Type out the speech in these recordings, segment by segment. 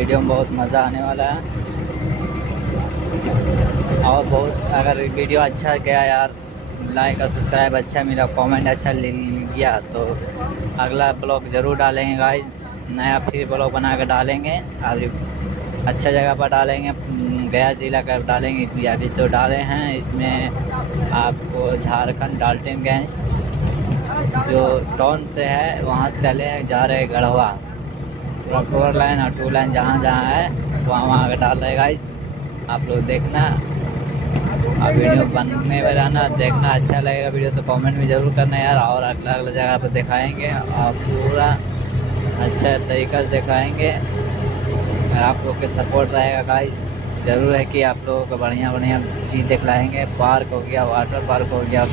Video में बहुत मज़ा आने वाला है। और बहुत अगर वीडियो अच्छा गया यार, लाइक और सब्सक्राइब अच्छा मिला, कमेंट अच्छा गया तो अगला ब्लॉग ज़रूर डालेंगे गाइस। नया फिर ब्लॉग बना कर डालेंगे। अभी अच्छा जगह पर डालेंगे, गया ज़िला का डालेंगे। अभी तो डाले हैं इसमें आपको झारखंड डाल्टनगंज जो टाउन से है वहाँ से चले जा रहे गढ़वा, पूरा 4 लाइन और 2 लाइन जहाँ जहाँ है वहाँ वहाँ का डाल रहे गाइस। आप लोग देखना और वीडियो बनने में रहना, देखना। अच्छा लगेगा वीडियो तो कमेंट में ज़रूर करना यार। और अगला अगला जगह पर दिखाएंगे और पूरा अच्छा तरीक़ा से दिखाएंगे। अगर आप लोग के सपोर्ट रहेगा गाइस, ज़रूर है कि आप लोगों को बढ़िया बढ़िया चीज़ दिखलाएंगे। पार्क हो गया, वाटर पार्क हो गया,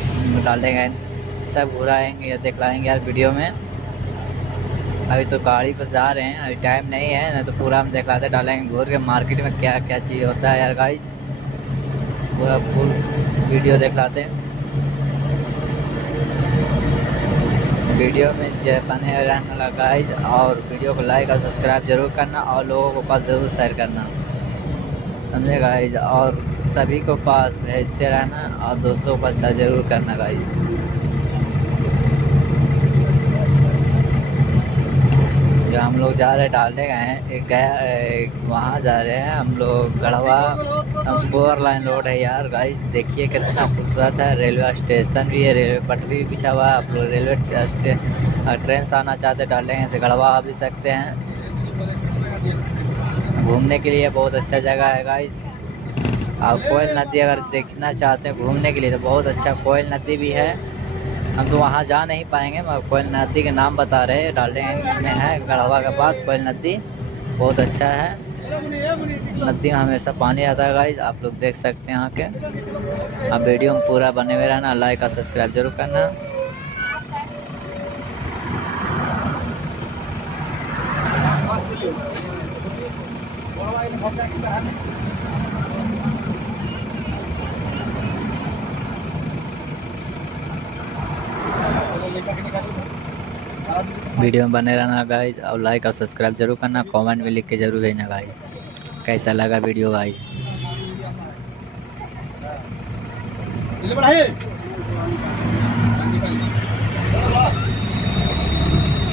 डालेंगे सब घुराएंगे या दिखलाएंगे यार वीडियो में। अभी तो गाड़ी पर जा रहे हैं, अभी टाइम नहीं है, नहीं तो पूरा हम दिखलाते डालेंगे घूर के मार्केट में क्या क्या चीज़ होता है यार गाइस। पूरा फुल वीडियो दिखलाते हैं। वीडियो में बने रहने लगा गाइस, और वीडियो को लाइक और सब्सक्राइब जरूर करना और लोगों को पास ज़रूर शेयर करना, समझे गाइस। और सभी को पास भेजते रहना और दोस्तों को पास शेयर जरूर करना गाइस। जो हम लोग जा रहे हैं डालने गए हैं, एक गया वहाँ जा रहे हैं हम लोग गढ़वा। हम 4 लाइन रोड है यार गाइस, देखिए कितना खूबसूरत है। रेलवे स्टेशन भी है, रेलवे पटरी भी बिछा हुआ है। आप लोग रेलवे ट्रेन से आना चाहते हैं डालने से गढ़वा आ भी सकते हैं। घूमने के लिए बहुत अच्छा जगह है गाइस। और कोयल नदी अगर देखना चाहते हैं घूमने के लिए तो बहुत अच्छा कोयल नदी भी है। हम तो वहाँ जा नहीं पाएंगे, मगर कोयल नदी के नाम बता रहे हैं, डाल्टनगंज में है गढ़वा के पास कोयल नदी, बहुत अच्छा है। नदी में हमेशा पानी आता है गाइस, आप लोग देख सकते हैं यहाँ के। अब वीडियो में पूरा बने हुए रहना, लाइक और सब्सक्राइब जरूर करना। वीडियो में बने रहना गाइस, और लाइक और सब्सक्राइब जरूर करना। कमेंट में लिख के जरूर भेजना गाइस कैसा लगा वीडियो गाइस।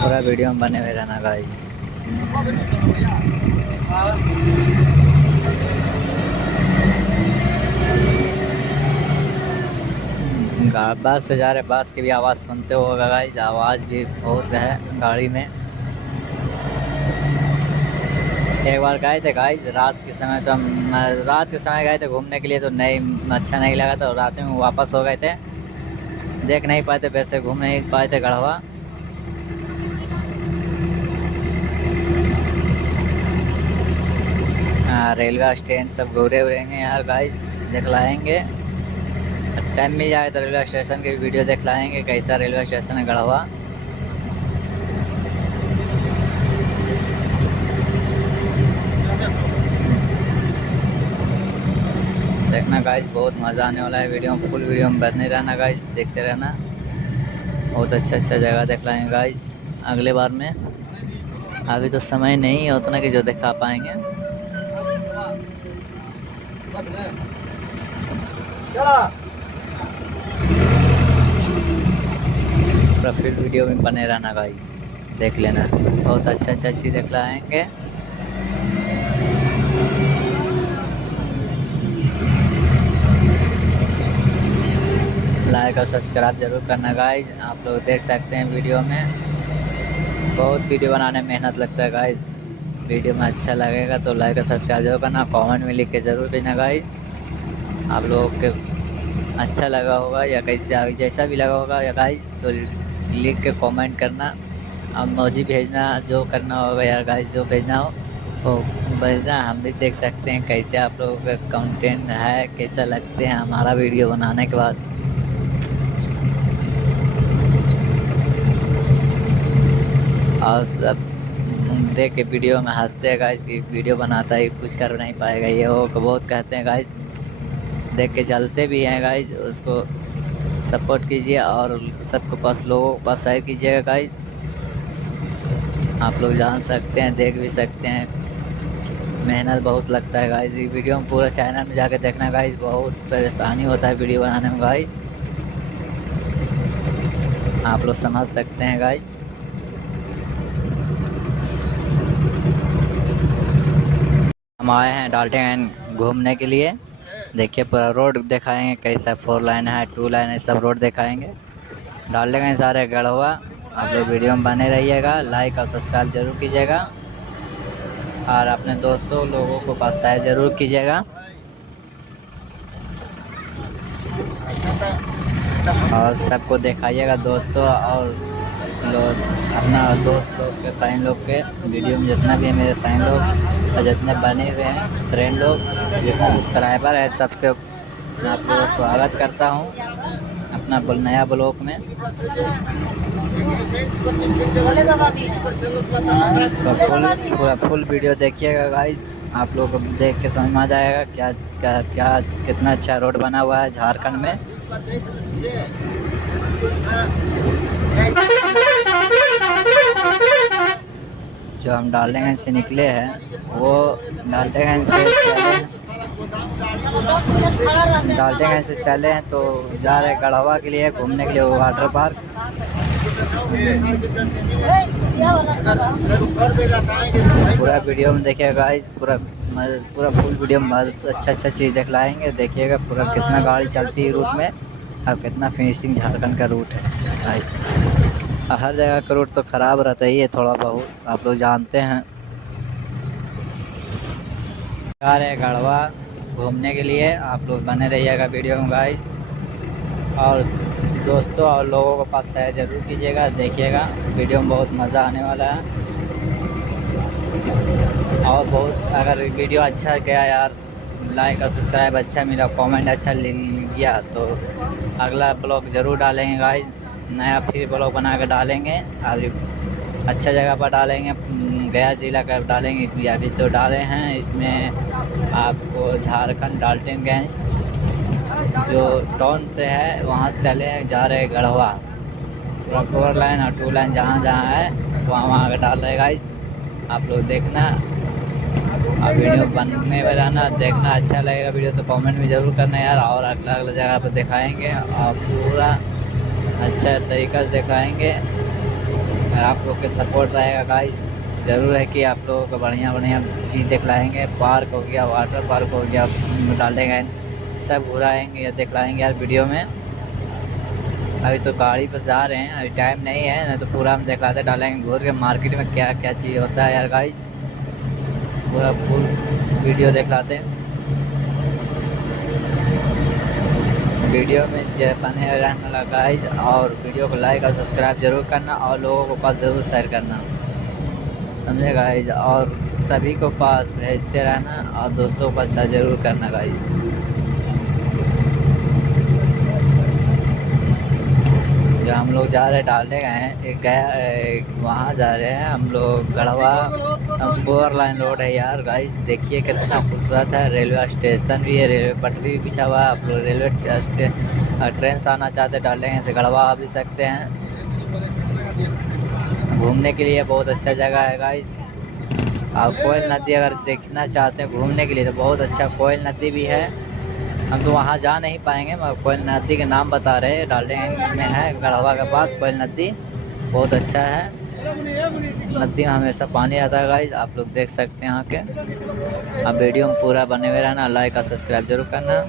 पूरा वीडियो में बने हुए रहना गाइस। बस से जा रहे, बस की भी आवाज़ सुनते होगा गाइस, आवाज़ भी बहुत है गाड़ी में। एक बार गए थे गाइस रात के समय, तो हम रात के समय गए थे घूमने के लिए, तो नहीं अच्छा नहीं लगा, तो रात में वापस हो गए थे। देख नहीं पाए थे, वैसे घूम नहीं पाए थे गढ़वा। रेलवे स्टेशन सब घूरे हुएंगे यार गाइस, दिखलाएंगे। टाइम मिल जाए तो रेलवे स्टेशन की वीडियो दिखलाएंगे कैसा रेलवे स्टेशन है गढ़वा। देखना गाइस, बहुत मज़ा आने वाला है वीडियो में। फुल वीडियो में बने रहना गाइस, देखते रहना। बहुत अच्छा अच्छा जगह दिखलाएंगे गाइस अगले बार में। अभी तो समय नहीं है उतना कि जो दिखा पाएंगे। पूरा फिर वीडियो में बने रहना गाइस, देख लेना। बहुत अच्छा अच्छा चीज़ दिखलाएंगे। लाइक और सब्सक्राइब जरूर करना गाइस। आप लोग देख सकते हैं वीडियो में, बहुत वीडियो बनाने में मेहनत लगता है गाइस। वीडियो में अच्छा लगेगा तो लाइक और सब्सक्राइब जरूर करना, कमेंट में लिख के ज़रूर भेजना गाइस। आप लोगों के अच्छा लगा होगा या कैसे जैसा भी लगा होगा या गाइस, तो लिख के कमेंट करना। अब मौजी भेजना, जो करना होगा यार गाइस, जो भेजना हो वो भेजना। हम भी देख सकते हैं कैसे आप लोगों का कंटेंट है, कैसा लगते हैं हमारा वीडियो बनाने के बाद। और सब देख के वीडियो में हंसते हैं गाइस कि वीडियो बनाता है कुछ कर नहीं पाएगा, ये वो बहुत कहते हैं गाइस। देख के चलते भी हैं गाइस, उसको सपोर्ट कीजिए और सबको पास लोगों को पास शेयर कीजिएगा गाइस। आप लोग जान सकते हैं, देख भी सकते हैं मेहनत बहुत लगता है गाइस। ये वीडियो में पूरा चैनल में जाके देखना गाइस, बहुत परेशानी होता है वीडियो बनाने में गाइस, आप लोग समझ सकते हैं गाइस। हम आए हैं डाल्टनगंज घूमने के लिए। देखिए पूरा रोड दिखाएंगे, कैसा 4 लाइन है, 2 लाइन है, सब रोड दिखाएंगे। डाल्टनगंज सारे गढ़वा। आप लोग वीडियो में बने रहिएगा, लाइक और सब्सक्राइब जरूर कीजिएगा और अपने दोस्तों लोगों को पास शेयर जरूर कीजिएगा और सबको दिखाइएगा दोस्तों। और लोग अपना दोस्त लोग के फ्रेंड लोग के वीडियो में जितना भी है मेरे फ्रेंड लोग और जितने बने हुए हैं फ्रेंड लोग, जितना सब्सक्राइबर है, सबके मैं आप लोगों का स्वागत करता हूँ अपना नया ब्लॉग में। तो पूरा फुल वीडियो देखिएगा गाइस, आप लोगों को देख के समझ में आ जाएगा क्या क्या क्या कितना अच्छा रोड बना हुआ है झारखंड में। जो हम डाल्टनगंज से निकले हैं वो डाल्टनगंज से चले हैं तो जा रहे हैं गढ़वा के लिए घूमने के लिए, वाटर पार्क। पूरा वीडियो में देखिएगा गाइस, पूरा फुल वीडियो में अच्छा चीज़ दिखलाएंगे। देखिएगा पूरा कितना गाड़ी चलती है रूट में और कितना फिनिशिंग झारखंड का रूट है गाइस। हर जगह का रूट तो ख़राब रहता ही है थोड़ा बहुत, आप लोग जानते हैं। जा रहे हैं गढ़वा घूमने के लिए, आप लोग बने रहिएगा वीडियो में गाइस और दोस्तों और लोगों के पास शेयर जरूर कीजिएगा। देखिएगा वीडियो में बहुत मज़ा आने वाला है और बहुत, अगर वीडियो अच्छा गया यार, लाइक और सब्सक्राइब अच्छा मिला, कमेंट अच्छा गया तो अगला ब्लॉग ज़रूर डालेंगे गाइस। नया फिर ब्लॉग बना कर डालेंगे और अच्छा जगह पर डालेंगे, गया जिला का डालेंगे। अभी तो डाले हैं इसमें आपको झारखंड डाल्टनगंज जो टाउन से है वहाँ से चले जा रहे गढ़वा। पूरा 4 लाइन और 2 लाइन जहाँ जहाँ है वहाँ का डाल रहे गाइस, आप लोग देखना और वीडियो बनने में रहना, देखना। अच्छा लगेगा वीडियो तो कमेंट में ज़रूर करना यार, और अगला जगह पर दिखाएंगे और पूरा अच्छा तरीक़ा से दिखाएंगे। आप लोग के सपोर्ट रहेगा गाइस, ज़रूर है कि आप लोगों को बढ़िया चीज़ दिखलाएंगे। पार्क हो गया, वाटर पार्क हो गया, डालेंगे सब घुराएंगे या दिखलाएंगे यार वीडियो में। अभी तो गाड़ी पर जा रहे हैं, अभी टाइम नहीं है, नहीं तो पूरा हम दिखाते डालेंगे घूर के मार्केट में क्या क्या चीज़ होता है यार गाइस, पूरा फुल वीडियो दिखलाते हैं। वीडियो में बने रहना गाइस और वीडियो को लाइक और सब्सक्राइब जरूर करना और लोगों को पास ज़रूर शेयर करना, समझे गाइस, और सभी को पास भेजते रहना और दोस्तों को पास शेयर जरूर करना गाइस। जो हम लोग जा रहे हैं डाल्टनगंज वहाँ जा रहे हैं हम लोग गढ़वा। 4 लाइन रोड है यार गाइस, देखिए कितना खूबसूरत है। रेलवे स्टेशन भी है, रेलवे पटरी भी बिछा हुआ है। आप लोग रेलवे ट्रेन से आना चाहते हैं डाल्टनगंज से गढ़वा आ भी सकते हैं। घूमने के लिए बहुत अच्छा जगह है गाइस। और कोयल नदी अगर देखना चाहते हैं घूमने के लिए तो बहुत अच्छा कोयल नदी भी है। हम तो वहाँ जा नहीं पाएंगे, मगर कोयल नदी के नाम बता रहे हैं, डाल्टनगंज में है गढ़वा के पास कोयल नदी, बहुत अच्छा है। नदी में हमेशा पानी आता है गाइस, आप लोग देख सकते हैं यहाँ के। आप वीडियो में पूरा बने हुए रहना, लाइक और सब्सक्राइब जरूर करना।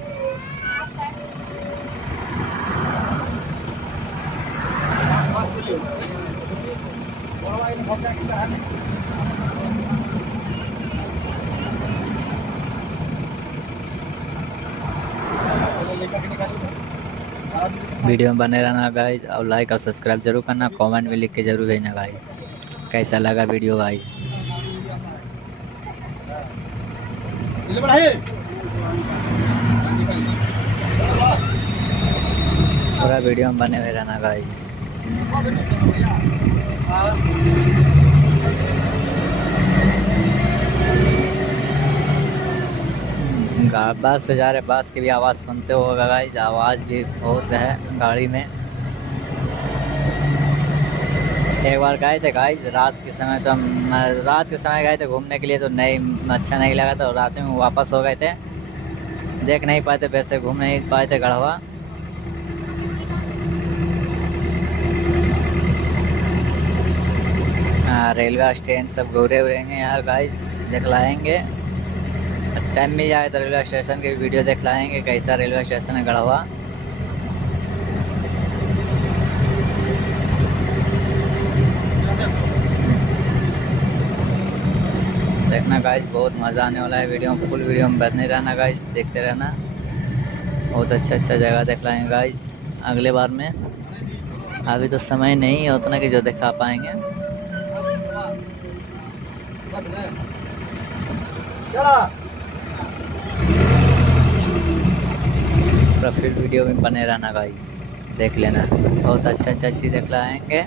वीडियो में बने रहना गाइस और लाइक और सब्सक्राइब जरूर करना, कमेंट में लिख के जरूर भेजना गाइस कैसा लगा वीडियो गाइस। पूरा वीडियो में बने हुए रहना गाइस। बस से जा रहे, बस की भी आवाज़ सुनते होगा गाइस, आवाज़ भी बहुत है गाड़ी में। एक बार गए थे गाइस रात के समय, तो हम रात के समय गए थे घूमने के लिए, तो नहीं अच्छा नहीं लगा था, और रात में वापस हो गए थे, देख नहीं पाए थे, वैसे घूम नहीं पाए थे गढ़वा। रेलवे स्टेशन सब घूरे हुएंगे यार गाइस, दिखलाएंगे टाइम मिल जाए तो रेलवे स्टेशन की वीडियो दिखलाएंगे, कैसा रेलवे स्टेशन है गढ़वा। देखना गाइस, बहुत मज़ा आने वाला है वीडियो में, फुल वीडियो में बने रहना गाइस, देखते रहना, बहुत अच्छा जगह दिखलाएंगे गाइस अगले बार में। अभी तो समय नहीं है उतना कि जो दिखा पाएंगे, तो फिर वीडियो में बने रहना गाइस, देख लेना, बहुत अच्छा चीज़ दिखलाएंगे।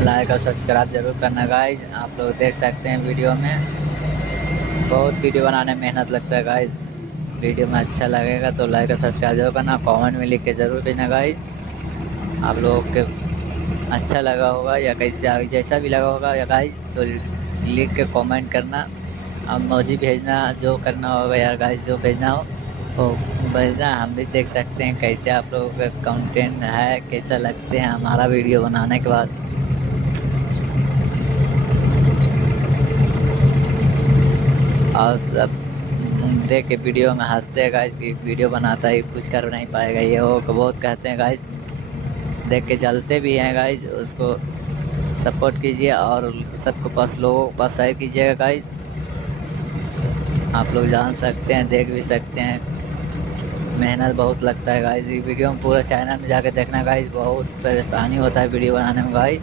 लाइक और सब्सक्राइब जरूर करना गाइज। आप लोग देख सकते हैं वीडियो में, बहुत वीडियो बनाने में मेहनत लगता है गाइज। वीडियो में अच्छा लगेगा तो लाइक और सब्सक्राइब जरूर करना, कमेंट में लिख के ज़रूर भेजना गाइज। आप लोगों के अच्छा लगा होगा या कैसे जैसा भी लगा होगा या गाइज, तो लिख के कमेंट करना, इमोजी भेजना, जो करना होगा यार गाइज, जो भेजना हो तो भेजना, हम भी देख सकते हैं कैसे आप लोगों का कंटेंट है, कैसा लगते हैं हमारा वीडियो बनाने के बाद। और सब देख के वीडियो में हंसते हैं गाइस कि वीडियो बनाता है कुछ कर नहीं पाएगा, ये वो बहुत कहते हैं गाइस, देख के चलते भी हैं गाइस, उसको सपोर्ट कीजिए और सबको पास लोगों को पास शेयर कीजिएगा गाइस। आप लोग जान सकते हैं, देख भी सकते हैं, मेहनत बहुत लगता है गाइस। ये वीडियो में पूरा चैनल में जाके देखना गाइस, बहुत परेशानी होता है वीडियो बनाने में गाइस,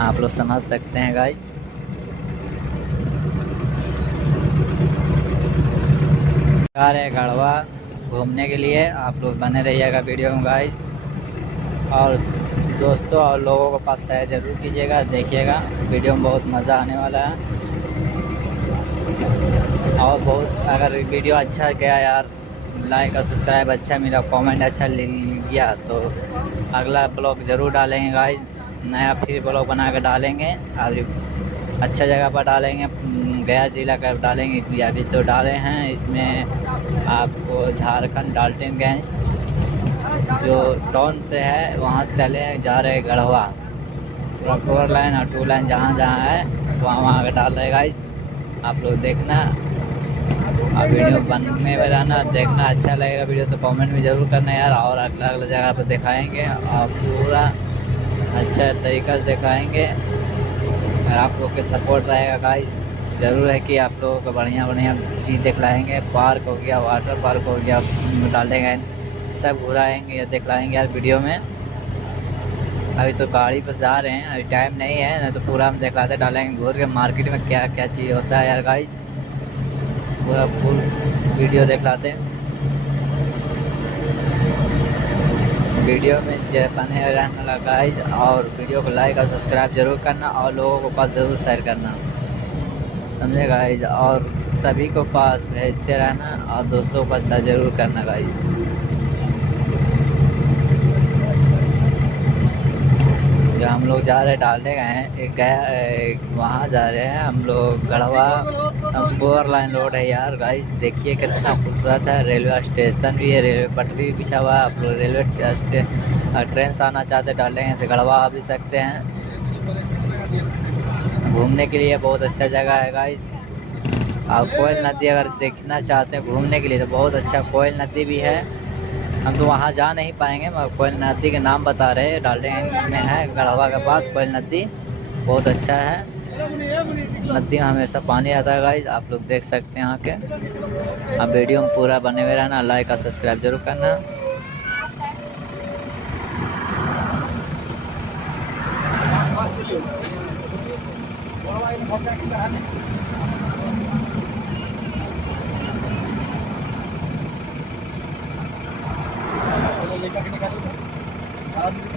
आप लोग समझ सकते हैं गाइस। जा रहे हैं गढ़वा घूमने के लिए, आप लोग बने रहिएगा वीडियो में गाइस, और दोस्तों और लोगों को पास शेयर जरूर कीजिएगा, देखिएगा वीडियो में बहुत मज़ा आने वाला है। और बहुत अगर वीडियो अच्छा गया यार, लाइक और सब्सक्राइब अच्छा मिला, कमेंट अच्छा गया, तो अगला ब्लॉग ज़रूर डालेंगे गाइस, नया फिर ब्लॉग बना कर डालेंगे, और अच्छा जगह पर डालेंगे, गया जिला का डालेंगे, अभी तो डाले हैं इसमें आपको झारखंड डाल्टनगंज जो टाउन से है वहाँ से चले जा रहे हैं गढ़वा, 4 लाइन और 2 लाइन जहाँ है वहाँ डाल रहे गाइस। आप लोग देखना और वीडियो बनने में रहना, देखना अच्छा लगेगा वीडियो तो कमेंट में ज़रूर करना यार, और अगला जगह पर दिखाएंगे और पूरा अच्छा तरीक़ा से दिखाएंगे, और आप लोग के सपोर्ट रहेगा गाइस, ज़रूर है कि आप लोगों को बढ़िया चीज़ दिखलाएंगे, पार्क हो गया, वाटर पार्क हो गया, डालेंगे, सब घुराएंगे या दिखलाएंगे यार वीडियो में। अभी तो गाड़ी पर जा रहे हैं, अभी टाइम नहीं है, नहीं तो पूरा हम दिखलाते डालेंगे घूर के, मार्केट में क्या क्या चीज़ होता है यार गाइस, पूरा फुल वीडियो दिखलाते हैं। वीडियो में बने रहना लगा गाइस, और वीडियो को लाइक और सब्सक्राइब जरूर करना, और लोगों को पास ज़रूर शेयर करना, समझे गाइस, और सभी को पास भेजते रहना, और दोस्तों को पास शेयर जरूर करना गाइस। जो हम लोग जा रहे हैं डालने गए हैं, वहाँ जा रहे हैं हम लोग गढ़वा, 4 लाइन रोड है यार गाइस, देखिए कितना खूबसूरत है, रेलवे स्टेशन भी है, रेलवे पटरी भी बिछा हुआ है, आप लोग रेलवे ट्रेन से आना चाहते डालेंगे से गढ़वा आ भी सकते हैं, घूमने के लिए बहुत अच्छा जगह है गाइस। और कोयल नदी अगर देखना चाहते हैं घूमने के लिए तो बहुत अच्छा कोयल नदी भी है, हम तो वहाँ जा नहीं पाएंगे, मगर कोयल नदी के नाम बता रहे हैं, डाल्टनगंज में है गढ़वा के पास कोयल नदी, बहुत अच्छा है, नदी में हमेशा पानी आता है गाइस, आप लोग देख सकते हैं यहाँ के। अब वीडियो में पूरा बने हुए रहना, लाइक और सब्सक्राइब जरूर करना।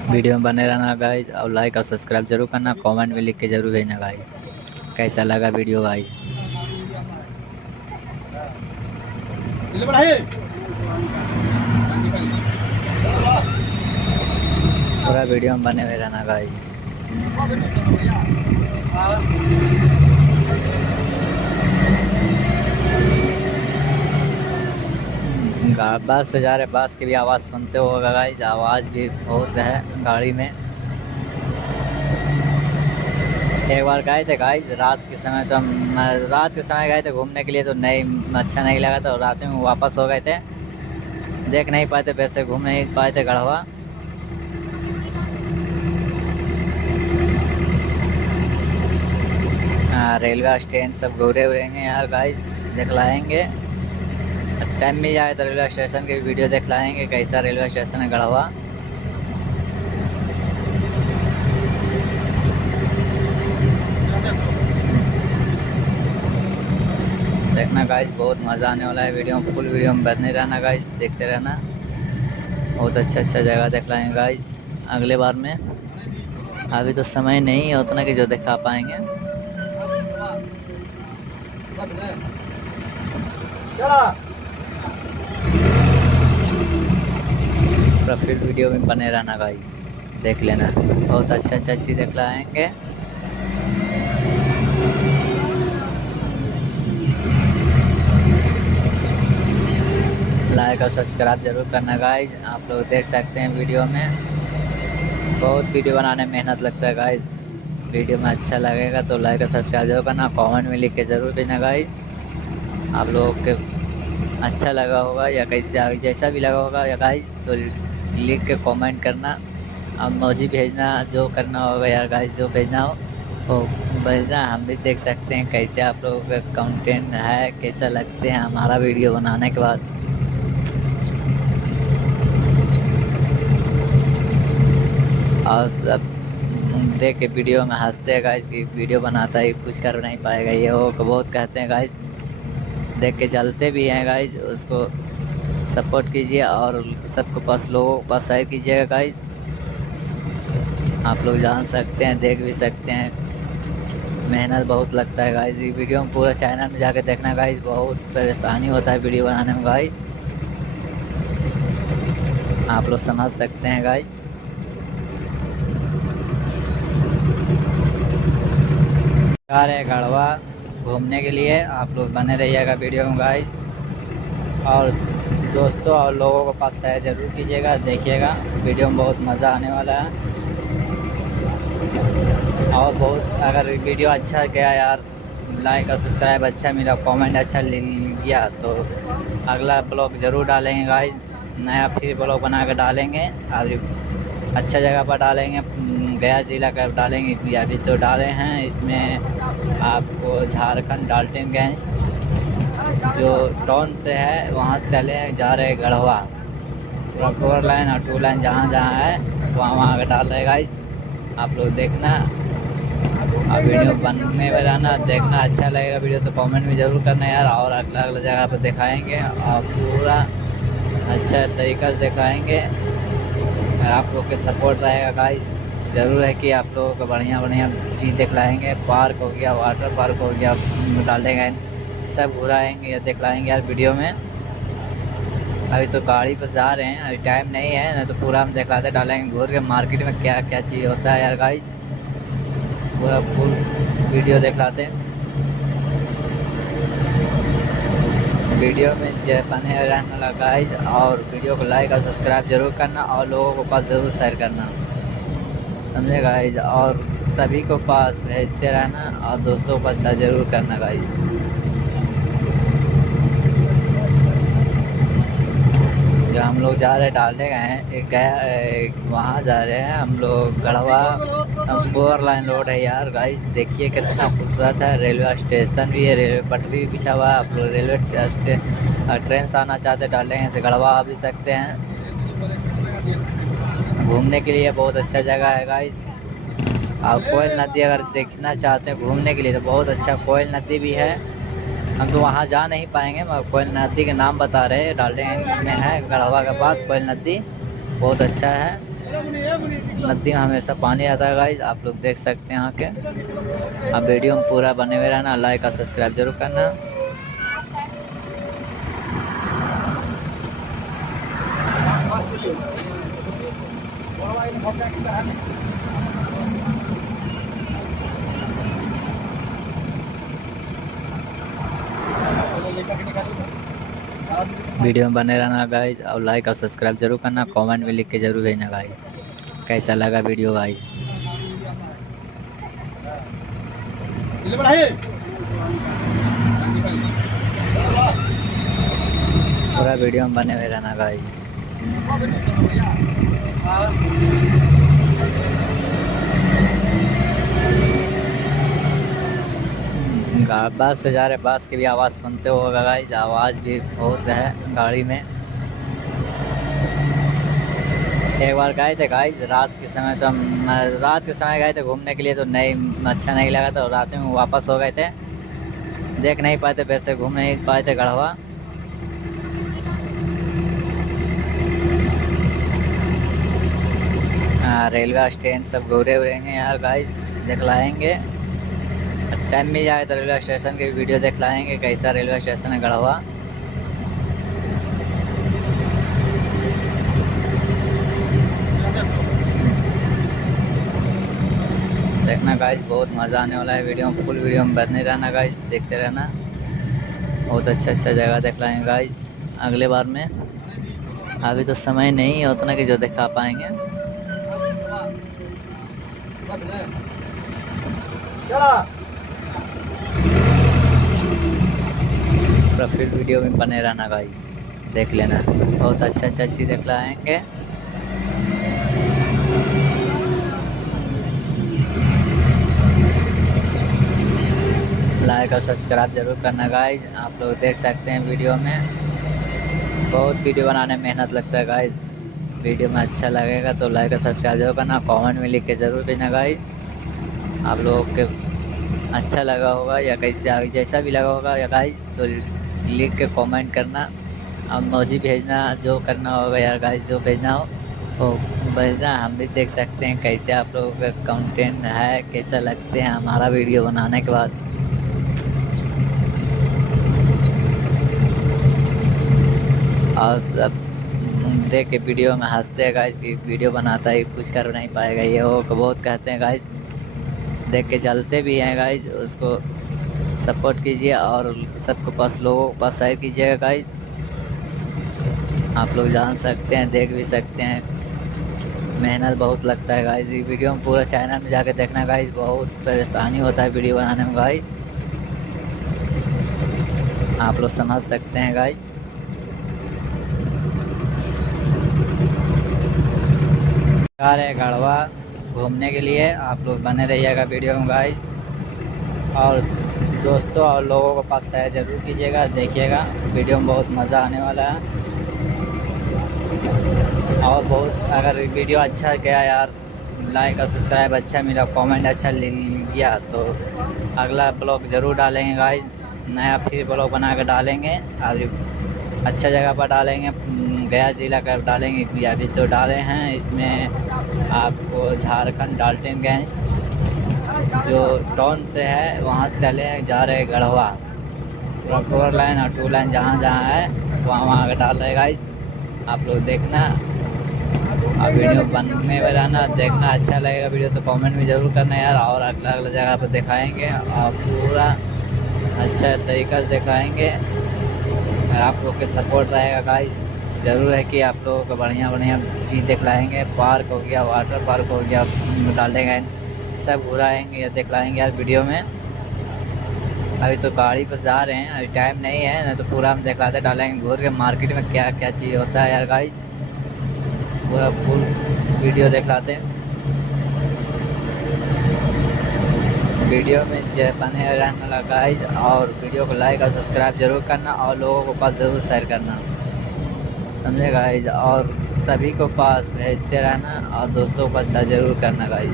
वीडियो में बने रहना गाइस, और लाइक और सब्सक्राइब जरूर करना, कमेंट में लिख के जरूर भेजना गाइस कैसा लगा वीडियो गाइस। पूरा वीडियो में बने हुए रहना गाइस। बस से जा रहे, बस की भी आवाज़ सुनते होगा गाइस, आवाज़ भी बहुत है गाड़ी में। एक बार गए थे गाइस रात के समय, तो हम रात के समय गए थे घूमने के लिए, तो नहीं अच्छा नहीं लगा, तो रात में वापस हो गए थे, देख नहीं पाए थे, वैसे घूम नहीं पाए थे गढ़वा। रेलवे स्टेशन सब घूरे हुए हैं यार गाइस, दिखलाएंगे टाइम मिल जाए तो रेलवे स्टेशन की वीडियो दिखलाएंगे, कैसा रेलवे स्टेशन है गढ़वा। देखना गाइस, बहुत मज़ा आने वाला है वीडियो में, फुल वीडियो में बने रहना गाइस, देखते रहना, बहुत अच्छा जगह दिखलाएंगे गाइस अगले बार में। अभी तो समय नहीं है उतना कि जो दिखा पाएंगे, पूरा फिर वीडियो में बने रहना गाइस, देख लेना, बहुत अच्छा चीज़ दिखलाएंगे। लाइक और सब्सक्राइब जरूर करना गाइज। आप लोग देख सकते हैं वीडियो में, बहुत वीडियो बनाने में मेहनत लगता है गाइज। वीडियो में अच्छा लगेगा तो लाइक और सब्सक्राइब जरूर करना, कमेंट में लिख के ज़रूर देना गाइज, आप लोगों के अच्छा लगा होगा या कैसे जैसा भी लगा होगा या गाइज, तो लिख के कमेंट करना, इमोजी भेजना, जो करना होगा यार गाइज, जो भेजना हो वो भेजना। हम भी देख सकते हैं कैसे आप लोगों का कंटेंट है, कैसा लगते हैं हमारा वीडियो बनाने के बाद। और सब देख के वीडियो में हंसते हैं गाइस कि वीडियो बनाता है कुछ कर नहीं पाएगा, ये वो बहुत कहते हैं गाइस, देख के चलते भी हैं गाइस, उसको सपोर्ट कीजिए और सबको पास लोगों को पास शेयर कीजिएगा गाइस। आप लोग जान सकते हैं, देख भी सकते हैं, मेहनत बहुत लगता है गाइस। ये वीडियो में पूरा चैनल में जाके देखना गाइस, बहुत परेशानी होता है वीडियो बनाने में गाइस, आप लोग समझ सकते हैं गाइस। जा रहे हैं गढ़वा घूमने के लिए, आप लोग बने रहिएगा वीडियो में गाइस, और दोस्तों और लोगों को पास शेयर जरूर कीजिएगा, देखिएगा वीडियो में बहुत मज़ा आने वाला है। और बहुत अगर वीडियो अच्छा गया यार, लाइक और सब्सक्राइब अच्छा मिला, कमेंट अच्छा गया, तो अगला ब्लॉग ज़रूर डालेंगे गाइस, नया फिर ब्लॉग बना कर डालेंगे, और अच्छा जगह पर डालेंगे, गया जिला का डालेंगे, अभी तो डाले हैं इसमें आपको झारखंड डाल्टनगंज जो टाउन से है वहाँ से चले जा रहे गढ़वा, पूरा 4 लाइन और 2 लाइन जहाँ है वहाँ का डाल रहे गाइस, आप लोग देखना और वीडियो बनने में रहना, देखना अच्छा लगेगा वीडियो तो कमेंट भी ज़रूर करना यार, और अगला जगह पर दिखाएंगे और पूरा अच्छा तरीक़ा से दिखाएंगे, आप लोग के सपोर्ट रहेगा गाइस, ज़रूर है कि आप लोगों को बढ़िया चीज़ दिखलाएंगे, पार्क हो गया, वाटर पार्क हो गया, डालेंगे सब घुराएंगे या दिखलाएंगे यार वीडियो में। अभी तो गाड़ी पर जा रहे हैं, अभी टाइम नहीं है, नहीं तो पूरा हम दिखलाते डालेंगे, घूर के मार्केट में क्या क्या चीज़ होता है यार गाइस, पूरा फुल वीडियो दिखलाते हैं। वीडियो में बने रहना लगा गाइस, और वीडियो को लाइक और सब्सक्राइब जरूर करना, और लोगों को पास ज़रूर शेयर करना, समझे गाइस, और सभी को पास भेजते रहना और दोस्तों को पास शेयर जरूर करना गाइस। जो हम लोग जा रहे डालने गए हैं, वहाँ जा रहे हैं हम लोग गढ़वा, 4 लाइन रोड है यार गाइस, देखिए कितना खूबसूरत है, रेलवे स्टेशन भी है, रेलवे पटरी भी बिछा हुआ है, आप लोग रेलवे ट्रेन से आना चाहते डालने से गढ़वा आ भी सकते हैं, घूमने के लिए बहुत अच्छा जगह है गाइस। और कोयल नदी अगर देखना चाहते हैं घूमने के लिए तो बहुत अच्छा कोयल नदी भी है, हम तो वहाँ जा नहीं पाएंगे, मगर कोयल नदी के नाम बता रहे हैं, डाल्टनगंज में है गढ़वा के पास कोयल नदी, बहुत अच्छा है, नदी में हमेशा पानी आता है गाइस, आप लोग देख सकते हैं यहाँ के। अब वीडियो में पूरा बने हुए रहना, लाइक और सब्सक्राइब जरूर करना। वीडियो में बने रहना गाइज, और लाइक और सब्सक्राइब जरूर करना, कमेंट में लिख के जरूर भेजना गाइज कैसा लगा वीडियो गाइज। पूरा वीडियो में बने हुए रहना गाइज। बस से जा रहे, बस की भी आवाज़ सुनते होगा गाइज, आवाज़ भी बहुत है गाड़ी में। एक बार गए थे गाइज रात के समय, तो हम रात के समय गए थे घूमने के लिए, तो नहीं अच्छा नहीं लगा, तो रात में वापस हो गए थे, देख नहीं पाए थे, वैसे घूम नहीं पाए थे गढ़वा। रेलवे स्टेशन सब घूरे हुए हैं यार गाइज, दिखलाएंगे टाइम मिल जाए तो रेलवे स्टेशन की वीडियो दिखलाएंगे कैसा रेलवे स्टेशन है गढ़वा। देखना गाइज बहुत मज़ा आने वाला है वीडियो में, फुल वीडियो में बने रहना गाइज, देखते रहना, बहुत अच्छा जगह दिखलाएंगे गाइज अगले बार में। अभी तो समय नहीं है उतना कि जो दिखा पाएंगे, पूरा फिर वीडियो में बने रहना गाइज, देख लेना, बहुत अच्छा चीज़ दिखलाएंगे। लाइक और सब्सक्राइब जरूर करना गाइज। आप लोग देख सकते हैं वीडियो में, बहुत वीडियो बनाने में मेहनत लगता है गाइज, वीडियो में अच्छा लगेगा तो लाइक और सब्सक्राइब जरूर करना, कमेंट में लिख के ज़रूर देना गाइज आप लोगों के अच्छा लगा होगा या कैसे जैसा भी लगा होगा या गाइज, तो लिख के कमेंट करना, और मौजी भेजना, जो करना होगा यार गाइज, जो भेजना हो वो भेजना, हम भी देख सकते हैं कैसे आप लोगों का कंटेंट है, कैसा लगते हैं हमारा वीडियो बनाने के बाद। और सब देख के वीडियो में हंसते हैं गाइज कि वीडियो बनाता है कुछ कर नहीं पाएगा, ये वो बहुत कहते हैं गाइज, देख के चलते भी हैं गाइज, उसको सपोर्ट कीजिए और सबको पास लोगों को पास शेयर कीजिएगा गाइज। आप लोग जान सकते हैं, देख भी सकते हैं, मेहनत बहुत लगता है गाइज, ये वीडियो में पूरा चैनल में जाके देखना गाइज, बहुत परेशानी होता है वीडियो बनाने में गाइज, आप लोग समझ सकते हैं गाइज। जा रहे हैं गढ़वा घूमने के लिए, आप लोग बने रहिएगा वीडियो में गाइज, और दोस्तों और लोगों को पास शेयर जरूर कीजिएगा, देखिएगा वीडियो में बहुत मज़ा आने वाला है। और बहुत अगर वीडियो अच्छा गया यार, लाइक और सब्सक्राइब अच्छा मिला, कमेंट अच्छा गया, तो अगला ब्लॉग ज़रूर डालेंगे गाइज, नया फिर ब्लॉग बना कर डालेंगे, और अच्छा जगह पर डालेंगे, गया जिला का डालेंगे, अभी तो डाले हैं इसमें आपको झारखंड डाल्टनगंज जो टाउन से है वहाँ से चले जा रहे हैं गढ़वा, 4 लाइन और 2 लाइन जहाँ है वहाँ डाल रहे गाइज, आप लोग देखना और वीडियो बनने में रहना, देखना अच्छा लगेगा वीडियो तो कमेंट भी ज़रूर करना यार, और अगला जगह पर दिखाएंगे और पूरा अच्छा तरीक़ा से दिखाएंगे, और आप लोग के सपोर्ट रहेगा गाइज, ज़रूर है कि आप लोगों को बढ़िया चीज़ दिखलाएंगे, पार्क हो गया, वाटर पार्क हो गया, डालेंगे सब घुराएंगे या दिखलाएंगे यार वीडियो में। अभी तो गाड़ी पर जा रहे हैं, अभी टाइम नहीं है, नहीं तो पूरा हम दिखलाते डालेंगे, घूर के मार्केट में क्या क्या चीज़ होता है यार गाइज, पूरा फुल वीडियो दिखलाते हैं, वीडियो में बने रहने लगा गाइज, और वीडियो को लाइक और सब्सक्राइब जरूर करना, और लोगों को पास ज़रूर शेयर करना, समझे गाइज, और सभी को पास भेजते रहना, और दोस्तों को पास शेयर जरूर करना गाइज।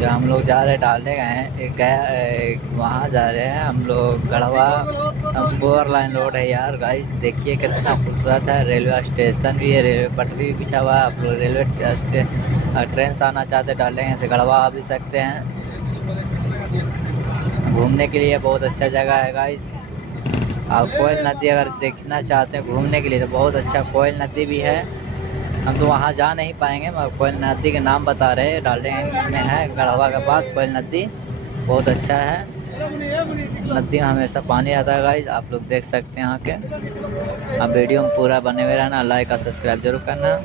जो हम लोग जा रहे डालने गए वहाँ जा रहे हैं हम लोग गढ़वा, 4 लाइन रोड है यार गाइज, देखिए कितना खूबसूरत है, रेलवे स्टेशन भी है, रेलवे पटरी भी बिछा हुआ है, आप लोग रेलवे ट्रेन से आना चाहते डालेंगे से गढ़वा आ भी सकते हैं, घूमने के लिए बहुत अच्छा जगह है गाइज। और कोयल नदी अगर देखना चाहते हैं घूमने के लिए तो बहुत अच्छा कोयल नदी भी है। हम तो वहाँ जा नहीं पाएंगे मगर कोयल नदी के नाम बता रहे हैं, डालटेन में है गढ़वा के पास कोयल नदी, बहुत अच्छा है। नदी में हमेशा पानी आता है गाइज, आप लोग देख सकते हैं यहाँ के। अब वीडियो में पूरा बने हुए रहना, लाइक और सब्सक्राइब जरूर करना।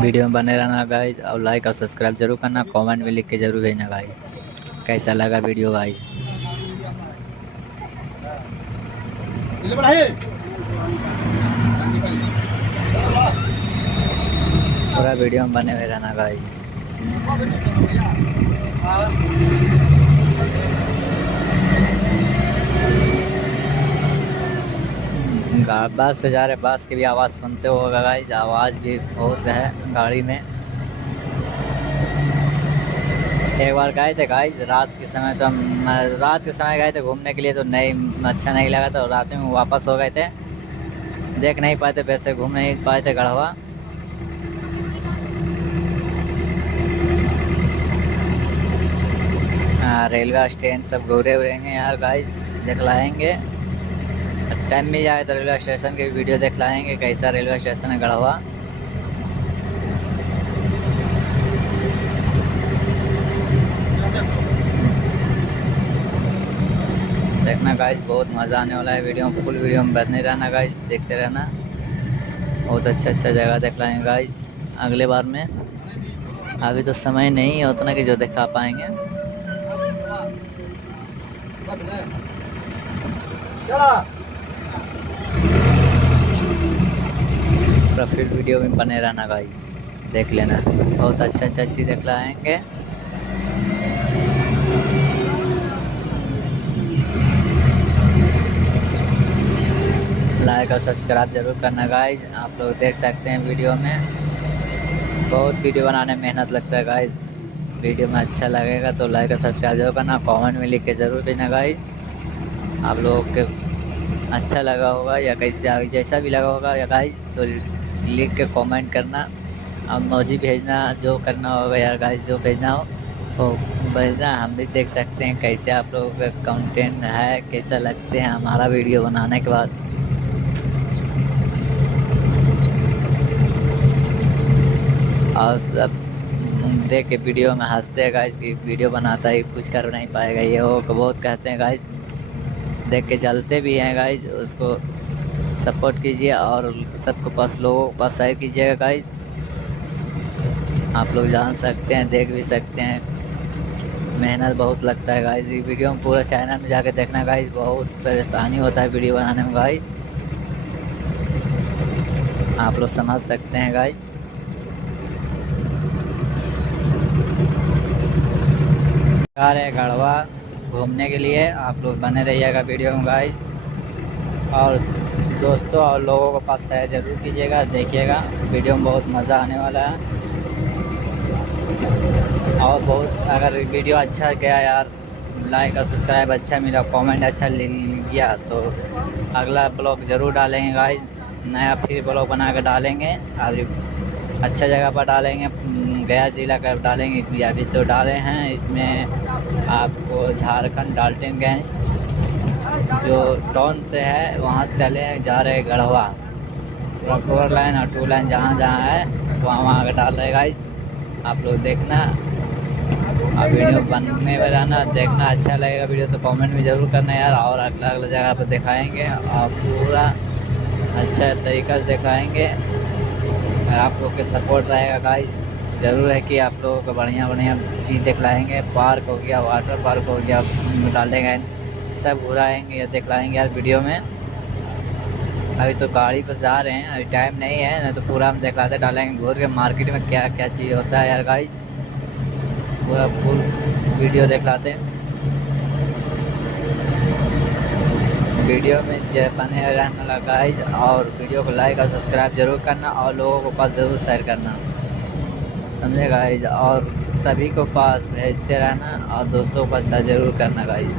वीडियो में बने रहना गाइज, और लाइक और सब्सक्राइब जरूर करना, कमेंट में लिख के जरूर भेजना गाइज कैसा लगा वीडियो गाइज। पूरा वीडियो में बने हुए रहना गाइज। बस से जा रहे, बस की भी आवाज़ सुनते होगा गाइज, आवाज़ भी बहुत है गाड़ी में। एक बार गए थे गाइज रात के समय, तो हम रात के समय गए थे घूमने के लिए, तो नहीं अच्छा नहीं लगा, तो रात में वापस हो गए थे, देख नहीं पाए थे, वैसे घूम नहीं पाए थे गढ़वा। रेलवे स्टेशन सब घूरे हुए हैं यार गाइज, दिखलाएंगे टाइम मिल जाए तो रेलवे स्टेशन की वीडियो दिखलाएंगे कैसा रेलवे स्टेशन है गढ़वा। देखना गाइज बहुत मज़ा आने वाला है, वीडियो में फुल वीडियो में बने रहना गाइज, देखते रहना, बहुत अच्छा जगह दिखलाएंगे गाइज अगले बार में। अभी तो समय नहीं है उतना कि जो दिखा पाएंगे, फिर वीडियो में बने रहना गाइज, देख लेना, बहुत अच्छा चीज़ दिखलाएंगे। लाइक और सब्सक्राइब जरूर करना गाइज। आप लोग देख सकते हैं वीडियो में बहुत वीडियो बनाने में मेहनत लगता है गाइज, वीडियो में अच्छा लगेगा तो लाइक और सब्सक्राइब जरूर करना, कमेंट में लिख के ज़रूर देना गाइज आप लोगों के अच्छा लगा होगा या कैसे जैसा भी लगा होगा या गाइज, तो लिख के कमेंट करना, अब मौजी भेजना, जो करना होगा यार गाइज, जो भेजना हो वो भेजना, हम भी देख सकते हैं कैसे आप लोगों का कंटेंट है, कैसा लगते हैं हमारा वीडियो बनाने के बाद। और सब देख के वीडियो में हंसते हैं गाइज कि वीडियो बनाता है कुछ कर नहीं पाएगा, ये वो बहुत कहते हैं गाइज, देख के चलते भी हैं गाइज, उसको सपोर्ट कीजिए और सबको पास लोगों को पास शेयर कीजिएगा गाइज। आप लोग जान सकते हैं, देख भी सकते हैं, मेहनत बहुत लगता है गाइज, वीडियो में पूरा चैनल में जाके देखना गाइज, बहुत परेशानी होता है वीडियो बनाने में गाइज, आप लोग समझ सकते हैं गाइज। जा रहे हैं गढ़वा घूमने के लिए, आप लोग बने रहिएगा वीडियो में गाइज, और दोस्तों और लोगों को पास शेयर जरूर कीजिएगा, देखिएगा वीडियो में बहुत मज़ा आने वाला है। और बहुत अगर वीडियो अच्छा गया यार, लाइक और सब्सक्राइब अच्छा मिला, कमेंट अच्छा गया तो अगला ब्लॉग ज़रूर डालेंगे गाइज, नया फिर ब्लॉग बना कर डालेंगे, अभी अच्छा जगह पर डालेंगे, गया जिला का डालेंगे, अभी तो डाले हैं इसमें आपको झारखंड डाल्टनगंज जो टाउन से है वहाँ से चले जा रहे गढ़वा, पूरा 4 लाइन और 2 लाइन जहाँ है वहाँ डाल रहे गाइज, आप लोग देखना और वीडियो बनने में रहना, देखना अच्छा लगेगा वीडियो तो कमेंट में ज़रूर करना यार, और अगला जगह पर दिखाएंगे और पूरा अच्छा तरीक़ा से दिखाएंगे, आप लोग के सपोर्ट रहेगा गाइज, ज़रूर है कि आप लोगों को बढ़िया चीज़ दिखलाएंगे, पार्क हो गया, वाटर पार्क हो गया, डालेंगे सब घुराएंगे या दिखलाएंगे यार वीडियो में। अभी तो गाड़ी पर जा रहे हैं, अभी टाइम नहीं है, नहीं तो पूरा हम दिखलाते डालेंगे घूर के मार्केट में क्या क्या चीज़ होता है यार गाइज, पूरा फुल वीडियो दिखलाते हैं। वीडियो में बने रहना लगा गाइज, और वीडियो को लाइक और सब्सक्राइब जरूर करना और लोगों को पास ज़रूर शेयर करना, समझे गाइज, और सभी को पास भेजते रहना और दोस्तों को पास शेयर जरूर करना गाइज।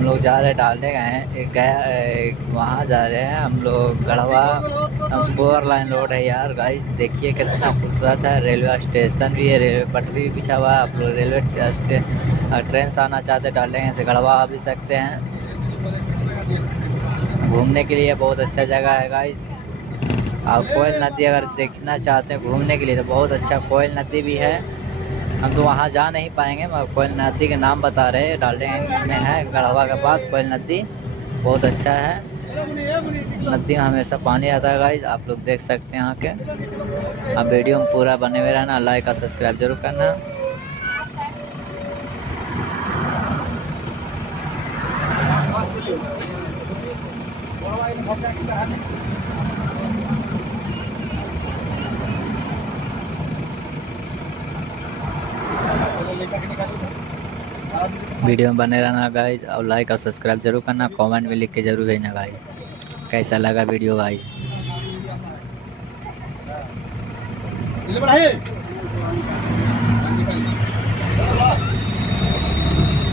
हम लोग जा रहे डालने गए हैं वहाँ जा रहे हैं हम लोग गढ़वा। 4 लाइन रोड है यार गाइस, देखिए कितना खूबसूरत है। रेलवे स्टेशन भी है, रेलवे पटरी भी बिछा हुआ है। आप लोग ट्रेन से आना चाहते डालने से गढ़वा आ भी सकते हैं। घूमने के लिए बहुत अच्छा जगह है गाइस। आप कोयल नदी अगर देखना चाहते हैं घूमने के लिए तो बहुत अच्छा कोयल नदी भी है। हम तो वहाँ जा नहीं पाएंगे मगर कोयल नदी के नाम बता रहे हैं, डालडे में है गढ़वा के पास कोयल नदी, बहुत अच्छा है। नदी में हमेशा पानी आता है गाइस, आप लोग देख सकते हैं यहाँ के। आप वीडियो में पूरा बने हुए रहना, लाइक और सब्सक्राइब जरूर करना। वीडियो में बने रहना गाइस और लाइक और सब्सक्राइब जरूर करना। कमेंट में लिख के जरूर भेजना गाइस कैसा लगा वीडियो गाइस।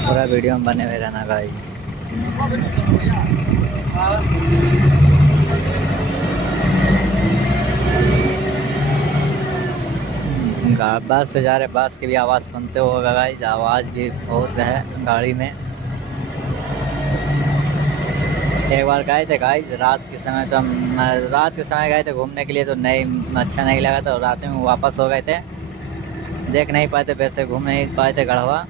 पूरा वीडियो में बने हुए रहना गाइस। बस से जा रहे, बस की भी आवाज़ सुनते होगा गाइस, आवाज़ भी बहुत है गाड़ी में। एक बार गए थे गाइस रात के समय, तो हम रात के समय गए थे घूमने के लिए, तो नहीं अच्छा नहीं लगा, तो रात में वापस हो गए थे, देख नहीं पाए थे, वैसे घूम नहीं पाए थे गढ़वा।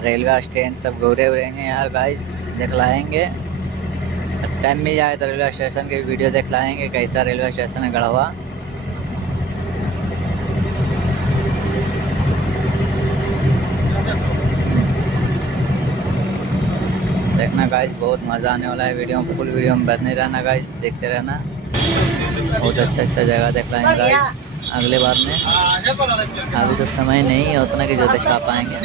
रेलवे स्टेशन सब घूरे हुएंगे यार गाइस, दिखलाएंगे टाइम मिल जाए तो रेलवे स्टेशन की वीडियो दिखलाएंगे कैसा रेलवे स्टेशन है गढ़वा। देखना गाइस बहुत मज़ा आने वाला है वीडियो में, फुल वीडियो में बने रहना गाइस, देखते रहना। बहुत अच्छा जगह दिखलाएंगे गाइस अगले बार में। अभी तो समय नहीं है उतना कि जो दिखा पाएंगे।